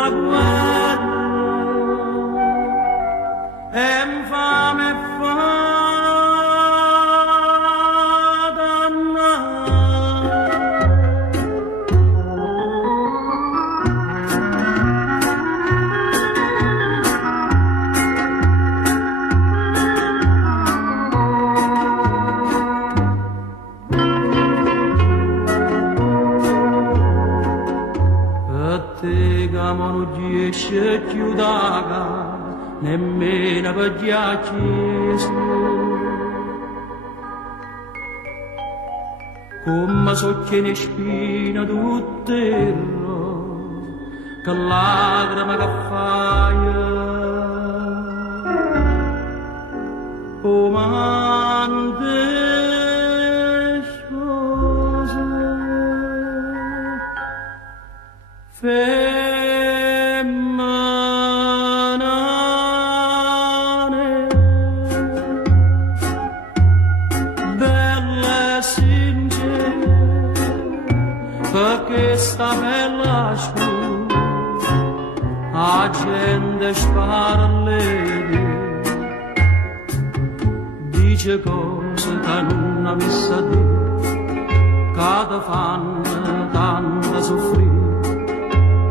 la guerra è infame e non riesce più da nemmeno per ghiacciare come socchiene spina tutte che lacrime che fai comande spose perché sta bella scu a gente spara le dice cose che non avesse a dire che ti fanno tanto soffrire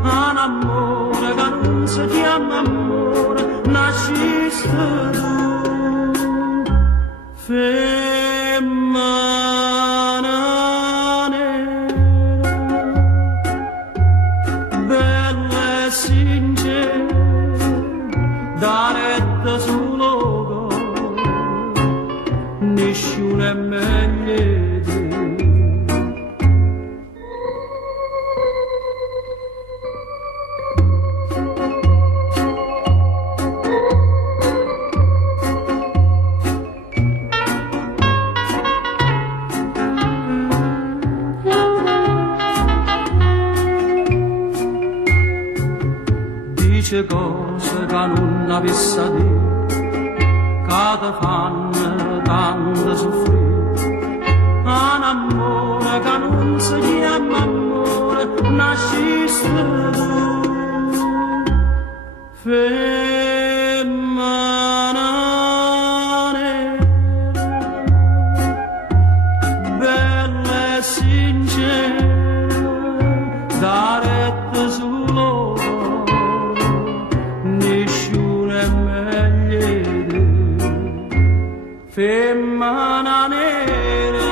un amore che non si chiama amore nasciste tu Femmena retta sul luogo nessuno è meglio di te dice cose che non avesse a dire che ti fanno tanto soffrire un amore che non si chiama amore nasciste tu Femmena Nera bella e sincera da retta sul luogo nessuno è meglio di te Femmena Nera